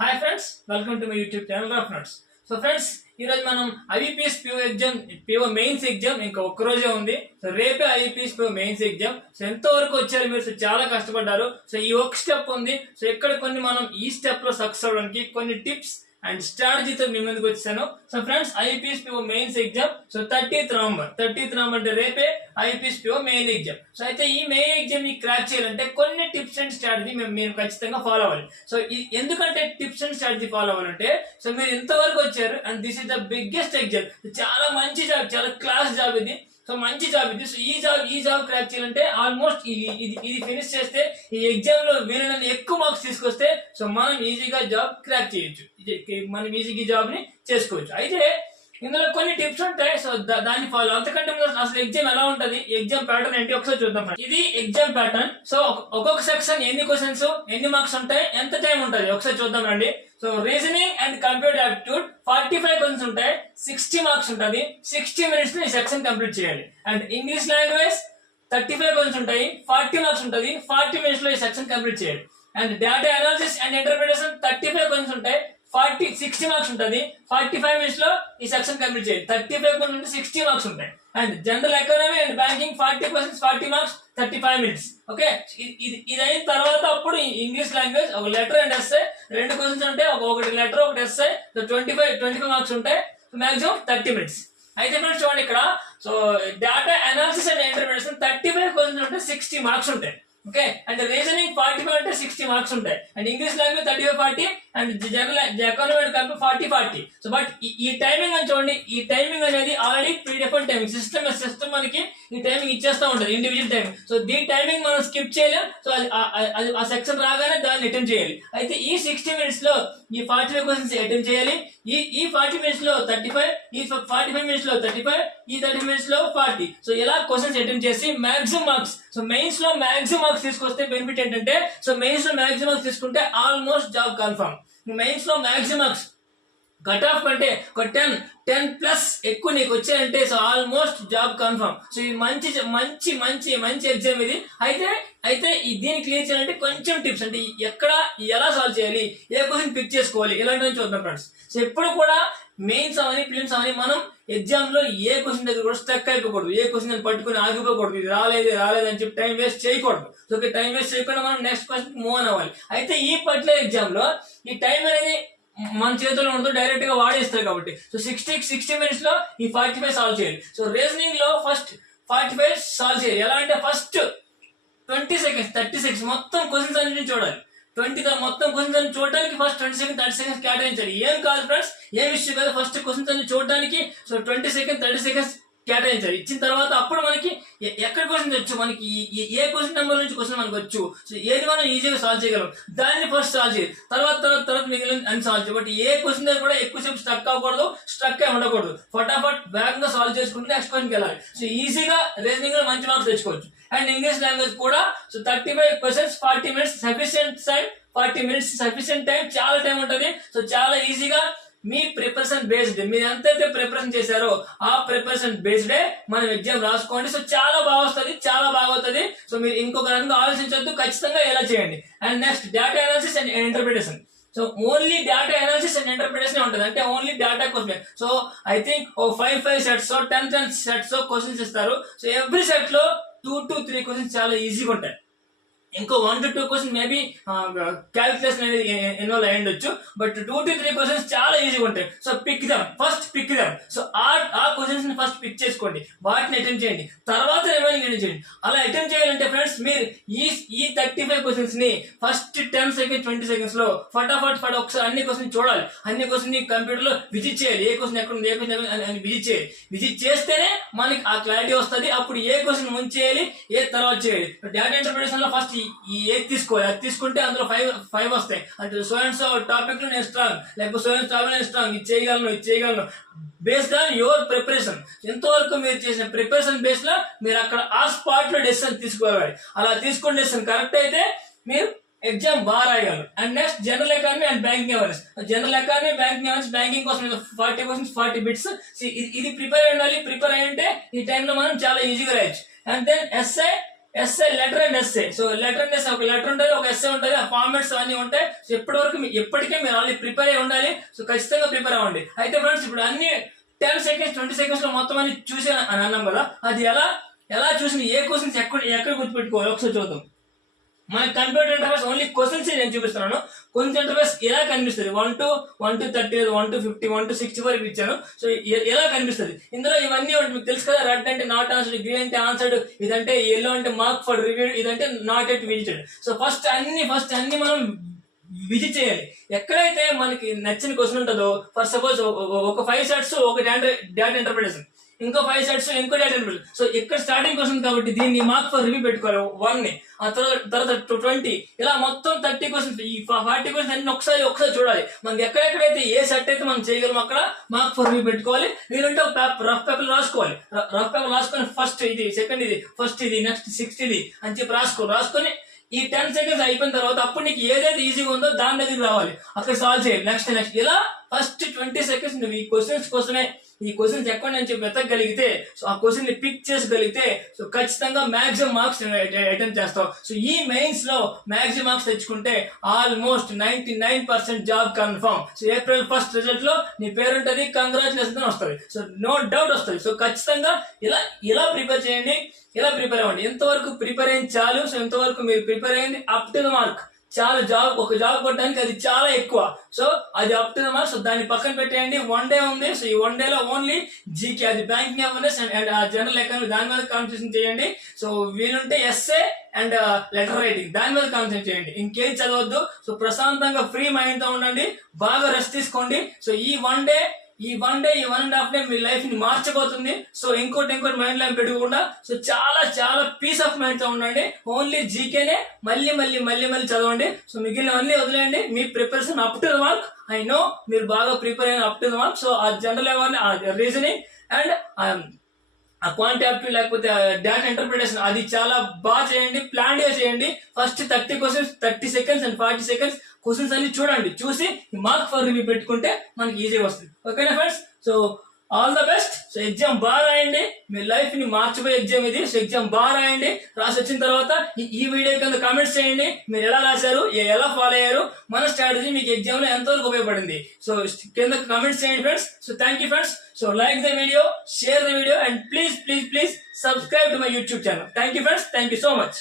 Hi friends, welcome to my YouTube channel of friends. So friends, ఈరోజు మనం IBPS PO exam mains exam ఇంకా ఒక్క రోజే ఉంది. సో రేపే IBPS PO mains exam. So ఎంతవరకు వచ్చారు మీరు? సో చాలా కష్టపడ్డారు. సో ఈ ఒక స్టెప్ ఉంది. సో ఇక్కడ కొన్ని మనం ఈ స్టెప్ లో సక్సెస్ అవడానికి కొన్ని టిప్స్ అండ్ స్ట్రాటజీతో మీ ముందుకు వచ్చాను. So friends, IPS PO mains exam so 30th November అంటే రేపే IPS PO main exam. So అయితే ఈ మెయిన్ ఎగ్జామ్ ని క్రాక్ చేయాలంటే కొన్ని టిప్స్ అండ్ స్ట్రాటజీ మీరు ఖచ్చితంగా ఫాలో అవ్వాలి. సో ఎందుకంటే టిప్స్ అండ్ స్ట్రాటజీ ఫాలో అవ్వాలంటే, సో మీరు ఇంతవరకు వచ్చారు and this is the biggest exam. చాలా మంచి జాబ్, చాలా క్లాస్ జాబ్ ఇది. సో మంచి జాబ్ ఇది. సో ఈ జాబ్ క్రాక్ చేయాలంటే ఆల్మోస్ట్ ఇది ఫినిష్ చేస్తే, ఈ ఎగ్జామ్ లో వీళ్ళని ఎక్కువ మార్క్స్ తీసుకొస్తే సో మనం ఈజీగా జాబ్ క్రాక్ చేయొచ్చు. మనం ఈజీగా జాబ్ ని చేసుకోవచ్చు. అయితే ఇందులో కొన్ని టిప్స్ ఉంటాయి. సో దాన్ని ఫాలో. అంతకంటే అసలు ఎగ్జామ్ ఎలా ఉంటది, ఎగ్జామ్ ప్యాటర్న్ ఏంటి ఒకసారి చూద్దాం. ఇది ఎగ్జామ్ ప్యాటర్న్. సో ఒక్కొక్క సెక్షన్ ఎన్ని క్వశ్చన్స్, ఎన్ని మార్క్స్ ఉంటాయి, ఎంత టైం ఉంటుంది ఒకసారి చూద్దాం రండి. So reasoning and computer aptitude 45 questions ఉంటాయి, 60 మార్క్స్ ఉంటుంది. 60 minutes లో ఈ సెక్షన్ కంప్లీట్ చేయాలి. అండ్ ఇంగ్లీష్ లాంగ్వేజ్ 35 క్వశ్చన్స్ ఉంటాయి, 40 మార్క్స్ ఉంటుంది. 40 minutes లో ఈ సెక్షన్ కంప్లీట్ చేయాలి. And data analysis and interpretation 35 questions ఉంటాయి, 60 మార్క్స్ ఉంటుంది. 45 minutes లో ఈ సెక్షన్ కంప్లీట్ చేయాలి. 35 క్వశ్చన్స్ 60 మార్క్స్ ఉంటాయి. And general economy and banking 40 questions 40 marks 35 minutes. Okay, ఇది అయిన తర్వాత అప్పుడు ఇంగ్లీష్ లాంగ్వేజ్ ఒక లెటర్ అండ్ ఎస్సే 2 క్వశ్చన్స్ ఉంటాయి, ఒకటి లెటర్ ఒకటి ఎస్సే. సో 25 మార్క్స్ ఉంటాయి, మాక్సిమం 30 minutes. అయితే ఫ్రెండ్స్ చూడండి ఇక్కడ. So data analysis and interpretation 35 questions ఉంటే 60 మార్క్స్ ఉంటాయి. ఓకే, అండ్ రీజనింగ్ 45 అంటే 60 మార్క్స్ ఉంటాయి. And English language 35-40 and general economy and computer 40-40. So but ఈ టైమింగ్ అని చూడండి. ఈ టైమింగ్ అనేది already pre different timing system మనకి ఈ టైమింగ్ ఇచ్చేస్తూ ఉంటుంది, ఇండివిజువల్ టైమింగ్. సో దీని టైమింగ్ మనం స్కిప్ చేయలేం. సో అది ఆ సెక్షన్ రాగానే దాన్ని అటెంప్ట్ చేయాలి. అయితే ఈ 60 minutes లో ఈ 45 క్వశ్చన్స్ అటెంప్ట్ చేయాలి. ఈ 40 minutes లో 35, ఈ 45 minutes లో 35, ఈ 30 minutes లో 40. సో ఇలా క్వశ్చన్స్ అటెంప్ట్ చేసి మాక్సిమం మార్క్స్. సో మెయిన్స్ లో మాక్సిమం మార్క్స్ తీసుకొస్తే బెనిఫిట్ ఏంటంటే, సో మెయిన్స్ లో మాక్సిమం మార్క్స్ తీసుకుంటే ఆల్మోస్ట్ జాబ్ కన్ఫర్మ్. మెయిన్స్ లో మాక్సిమం మార్క్స్ కట్ ఆఫ్ కంటే ఒక 10+ ఎక్కువ నీకు వచ్చాయంటే so almost job confirm. So ఇది మంచి ఎగ్జామ్ ఇది. అయితే దీన్ని క్లియర్ చేయాలంటే కొంచెం టిప్స్, అంటే ఎక్కడ ఎలా సాల్వ్ చేయాలి, ఏ క్వశ్చన్ పిక్ చేసుకోవాలి, ఇలాంటివి చూద్దాం ఫ్రెండ్స్. సో ఎప్పుడు కూడా మెయిన్స్ అవని ప్రిలిమ్స్ అవని మనం ఎగ్జామ్ లో ఏ క్వశ్చన్ దగ్గర కూడా స్టక్ అయిపోకూడదు. ఏ క్వశ్చన్ పట్టుకుని ఆగిపోకూడదు. ఇది రాలేదు అని చెప్పి టైం వేస్ట్ చేయకూడదు. సో టైం వేస్ట్ చేయకుండా మనం నెక్స్ట్ క్వశ్చన్ మూవ్ ఆన్ అవ్వాలి. అయితే ఈ పర్టికులర్ ఎగ్జామ్ లో ఈ టైం అనేది మన చేతుల్లో ఉండదు, డైరెక్ట్ గా వాడేస్తారు కాబట్టి. సో 60 minutes లో ఈ 45 సాల్వ్ చేయాలి. సో రీజనింగ్ లో ఫస్ట్ 45 సాల్వ్ చేయాలి. ఎలా అంటే ఫస్ట్ 20 seconds 30 seconds మొత్తం క్వశ్చన్స్ అన్ని చూడాలి. మొత్తం క్వశ్చన్స్ అన్ని చూడడానికి ఫస్ట్ 20 seconds 30 seconds కేటాయించాలి. ఏం కాదు ఫ్రెండ్స్, ఏం ఇష్యూ కాదు. ఫస్ట్ క్వశ్చన్స్ అన్ని చూడడానికి సో 20 seconds 30 seconds కేటాయించాలి. ఇచ్చిన తర్వాత అప్పుడు మనకి ఎక్కడ క్వశ్చన్ వచ్చు, మనకి ఏ క్వశ్చన్ నెంబర్ నుంచి క్వశ్చన్ మనకు వచ్చు, సో ఏది మనం ఈజీగా సాల్వ్ చేయగలం దాన్ని ఫస్ట్ సాల్వ్ చేయాలి. తర్వాత మిగిలిన అని సాల్వ్ చేయాలి. బట్ ఏ క్వశ్చన్ దగ్గర కూడా ఎక్కువసేపు స్ట్రక్ అవ్వకూడదు, స్ట్రక్ అయి ఉండకూడదు. ఫటాఫట్ వేగంగా సాల్వ్ చేసుకుంటే నెక్స్ట్ క్వశ్చన్కి వెళ్ళాలి. సో ఈజీగా రీజనింగ్ లో మంచి మార్క్స్ తెచ్చుకోవచ్చు. అండ్ ఇంగ్లీష్ లాంగ్వేజ్ కూడా so 35 questions 40 minutes sufficient time. 40 minutes sufficient time, చాలా టైం ఉంటుంది. సో చాలా ఈజీగా మీ ప్రిపరేషన్ బేస్డ్, మీరు ఎంతైతే ప్రిపరేషన్ చేశారో ఆ ప్రిపరేషన్ బేస్డే మనం ఎగ్జామ్ రాసుకోండి. సో చాలా బాగా వస్తుంది, చాలా బాగా అవుతుంది. సో మీరు ఇంకొక రకంగా ఆలోచించొద్దు, ఖచ్చితంగా ఎలా చేయండి. And next data analysis and interpretation. So only data analysis and interpretation ఉంటుంది, అంటే only data question. So I think 5 sets 10 sets questions ఇస్తారు. సో ఎవ్రీ సెట్ లో 2 to 3 క్వశ్చన్స్ చాలా ఈజీగా ఉంటాయి. ఇంకో 1 to 2 క్వశ్చన్ మేబీ క్యాలిక్యులేషన్ అనేది ఇన్వాల్వ్ అయ్యి ఉండొచ్చు. బట్ 2 to 3 క్వశ్చన్స్ చాలా ఈజీగా ఉంటాయి. So pick them. సో ఆ క్వశ్చన్స్ ని ఫస్ట్ పిక్ చేసుకోండి, వాటిని అటెంప్ట్ చేయండి, తర్వాత రిమైనింగ్ అటెంప్ట్ చేయండి. అలా అటెంప్ట్ చేయాలంటే ఫ్రెండ్స్ మీరు ఈ 35 క్వశ్చన్స్ ని ఫస్ట్ 10 seconds 20 seconds లో ఫటాఫట్ ఒకసారి అన్ని క్వశ్చన్ చూడాలి. అన్ని క్వశ్చన్ ని కంప్యూటర్ లో విజిట్ చేయాలి. ఏ క్వశ్చన్ ఎక్కడ ఉంది, ఏ క్వశ్చన్ అని విజిట్ చేయాలి. విజిట్ చేస్తేనే మనకి ఆ క్లారిటీ వస్తుంది. అప్పుడు ఏ క్వశ్చన్ ముందు చేయాలి, ఏ తర్వాత చేయాలి. డేటా ఇంటర్ప్రిటేషన్ లో ఫస్ట్ ఏది తీసుకోవాలి, అది తీసుకుంటే అందులో 5 వస్తాయి. అంటే సో అండ్ సో టాపిక్ లో నేను స్ట్రాంగ్, లేకపోతే సో అండ్ టాపిక్ నేను స్ట్రాంగ్, ఇది చేయగలను బేస్డ్ ఆన్ యువర్ ప్రిపరేషన్. ఎంతవరకు మీరు చేసిన ప్రిపరేషన్ బేస్ లో మీరు అక్కడ ఆ స్పాట్ లో డెసిషన్ తీసుకోవాలి. అలా తీసుకున్న డెసిషన్ కరెక్ట్ అయితే మీరు ఎగ్జామ్ బాగా రాయగలరు. And next general economy and banking awareness. General economy banking awareness, banking కోసం 40 questions 40 bits. ఇది ప్రిపేర్ అయ్యి ఉండాలి. ప్రిపేర్ అయ్యి ఉంటే ఈ టైంలో మనం చాలా ఈజీగా రాయొచ్చు. And then SI SA letter and SA. So letter and SA, ఒక లెటర్ ఉంటుంది, ఒక ఎస్ఏ ఉంటుంది, ఆ ఫార్మాట్స్ అన్ని ఉంటాయి. సో ఎప్పటి వరకు ఎప్పటికే మీరు ఆల్రెడీ ప్రిపేర్ అయి ఉండాలి. సో ఖచ్చితంగా ప్రిపేర్ అవ్వండి. అయితే ఫ్రెండ్స్ ఇప్పుడు అన్ని 10 సెకండ్స్ 20 సెకండ్స్ లో మొత్తం అన్ని చూసి అని అన్నాం కదా, అది ఎలా చూసిన ఏ క్వశ్చన్స్ ఎక్కడ గుర్తుపెట్టుకోవాలి ఒకసారి చూద్దాం. మన కంప్యూటర్ ఇంటర్ఫేస్ ఓన్లీ క్వశ్చన్స్ నేను చూపిస్తున్నాను. క్వశ్చన్ ఇంటర్ఫేస్ ఎలా కనిపిస్తుంది, 1 to 30, 1 to 50, 1 to 60 వరకు ఇచ్చాను. సో ఎలా కనిపిస్తుంది ఇందులో ఇవన్నీ మీకు తెలుసు కదా. రెడ్ అంటే నాట్ ఆన్సర్డ్, గ్రీన్ అంటే ఆన్సర్డ్, ఇదంటే ఎల్లో అంటే మార్క్ ఫర్ రివ్యూ, ఇదంటే not at visited. So first అన్ని మనం విజిట్ చేయాలి. ఎక్కడైతే మనకి నచ్చిన క్వశ్చన్ ఉంటుందో, ఫర్ సపోజ్ ఒక 5 సెట్స్ ఒక డేటా ఇంటర్ప్రిటేషన్, ఇంకో 5 సెట్స్ ఇంకో డేటా ఇంటర్ప్రిటేషన్. సో ఇక్కడ స్టార్టింగ్ క్వశ్చన్ కాబట్టి దీన్ని మార్క్ ఫర్ రివ్యూ పెట్టుకోవాలి 1 ని, ఆ తర్వాత 20, ఇలా మొత్తం 30 క్వశ్చన్స్. ఈ 40 క్వశ్చన్స్ అన్ని ఒకసారి చూడాలి. మనకి ఎక్కడెక్కడైతే ఏ సెట్ అయితే మనం చేయగలం అక్కడ మార్క్ ఫర్ రివ్యూ పెట్టుకోవాలి. వీలుంటే రఫ్ పేపర్ రాసుకోవాలి. రఫ్ పేపర్ రాసుకొని ఫస్ట్ ఇది, సెకండ్ ఇది, ఫస్ట్ ఇది, నెక్స్ట్ 6th ఇది అని చెప్పి రాసుకొని ఈ 10 సెకండ్స్ అయిపోయిన తర్వాత అప్పుడు నీకు ఏదైతే ఈజీగా ఉందో దాని దగ్గరికి రావాలి, అక్కడ సాల్వ్ చేయాలి. నెక్స్ట్ ఇలా ఫస్ట్ 20 సెకండ్స్ నువ్వు ఈ క్వశ్చన్స్ కోసమే, ఈ క్వశ్చన్స్ ఎక్కడ నుంచి వెతకగలిగితే, సో ఆ క్వశ్చన్ ని పిక్ చేసుగలిగితే, సో ఖచ్చితంగా మాక్సిమం మార్క్స్ అటెంప్ట్ చేస్తావు. సో ఈ మెయిన్స్ లో మాక్సిమం మార్క్స్ తెచ్చుకుంటే almost 99% job confirm. So April 1st result లో నీ పేరు ఉంటుంది, కంగ్రాచులేషన్ వస్తుంది. సో నో డౌట్ వస్తుంది. సో ఖచ్చితంగా ఇలా ప్రిపేర్ చేయండి, ఇలా ప్రిపేర్ అవ్వండి. ఎంతవరకు ప్రిపేర్ అయింది చాలు. సో ఎంతవరకు మీరు ప్రిపేర్ అయింది అప్ టు ద మార్క్ చాలా. ఒక జాబ్ కొట్టడానికి అది చాలా ఎక్కువ. సో అది up to the mark. So దాన్ని పక్కన పెట్టేయండి. 1 డే ఉంది. సో ఈ 1 డే లో ఓన్లీ జీకే, అది banking awareness and general economy, దాని మీద కాన్సన్ట్రేషన్ చేయండి. సో వీలుంటే ఎస్ఏ అండ్ లెటర్ రైటింగ్, దాని మీద కాన్సన్ట్రేట్ చేయండి. ఇంకేం చదవద్దు. సో ప్రశాంతంగా ఫ్రీ మైండ్ తో ఉండండి, బాగా రెస్ట్ తీసుకోండి. సో ఈ 1 డే, ఈ 1.5 డే మీ లైఫ్ ని మార్చబోతుంది. సో ఇంకోటి మైండ్ లో పెట్టుకోకుండా, సో చాలా పీస్ ఆఫ్ మైండ్ తో ఉండండి. ఓన్లీ జీకేనే మళ్ళీ చదవండి. సో మిగిలినవన్నీ వదిలేయండి. మీ preparation up to the mark. I know మీరు బాగా ప్రిపేర్ అయిన up to the mark. So ఆ జనరల్ అవేర్నెస్, ఆ రీజనింగ్ అండ్ ఆ క్వాంటిటీ లేకపోతే డేటా ఇంటర్ప్రిటేషన్ అది చాలా బాగా చేయండి, ప్లాన్ గా చేయండి. First 30 questions, 30 seconds and 40 seconds questions అన్ని చూడండి. చూసి మార్క్ ఫర్ రివ్యూ పెట్టుకుంటే మనకి ఈజీ వస్తుంది. ఓకేనా friends? So all the best. So exam బాగా రాయండి, మీ లైఫ్ ని మార్చిపోయే ఎగ్జామ్ ఇది. సో ఎగ్జామ్ బాగా రాయండి. రాసి వచ్చిన తర్వాత ఈ వీడియో కింద కామెంట్స్ చేయండి, మీరు ఎలా రాశారు, ఎలా ఫాలో అయ్యారు, మన స్ట్రాటజీ మీకు ఎగ్జామ్ లో ఎంతవరకు ఉపయోగపడింది. సో కింద కామెంట్స్ చేయండి friends. So thank you friends. So like the video, share the video and please subscribe to my YouTube channel. Thank you friends. Thank you so much.